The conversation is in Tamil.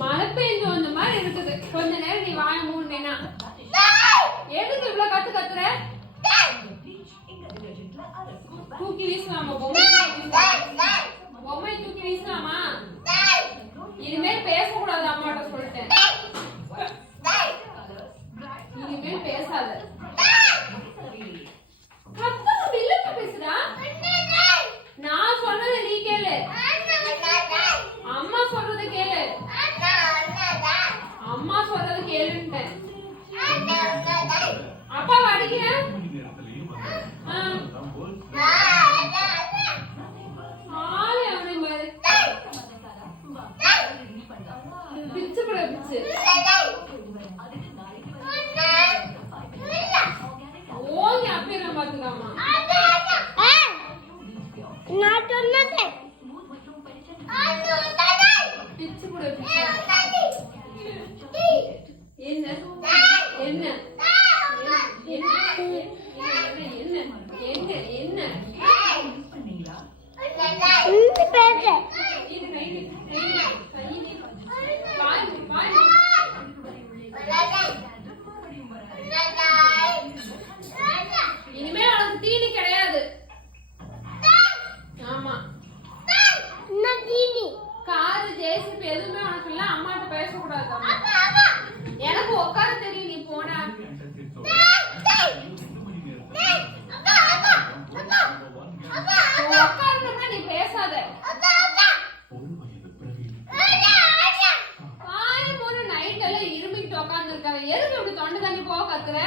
மழை பெய்ஞ்சு வந்த மாதிரி இருக்குது. கொஞ்ச நேரம் நீ வாய மூடுனேனா எதுக்கு இவ்வளவு கத்துற? தூக்கி வீசலாமா? பொம்மை தூக்கி வீசலாமா? இனிமேல் பேசக்கூடாது, அம்மாட்ட சொல்லிட்டேன். இனிமேல் பேசாத. பேசுறா? நான் சொல்றத நீ கேளு. அம்மா சொல்றத கேளு. அம்மா சொல்றத கேளுன்ட்டேன். அப்பா அடிக்கிறேன். பிச்சு கூட பிச்சு ஓகே அப்பே பாத்துக்காமா. பிச்சு கூட என்ன என்ன இனிமே உனக்கு தீனி கிடையாது. ஆமா காரு ஜேசிபி எதுவுமே உனக்கு இல்ல. அம்மாட்ட பேசக்கூடாது. எனக்கு உட்கார தெரியும். நீ போனா உட்காரணும்னா நீ பேசாத. நைட் எல்லாம் இருமிட்டு உட்கார்ந்து இருக்காங்க. எதுக்கு இப்படி தொண்டை தண்ணி போக கத்துற?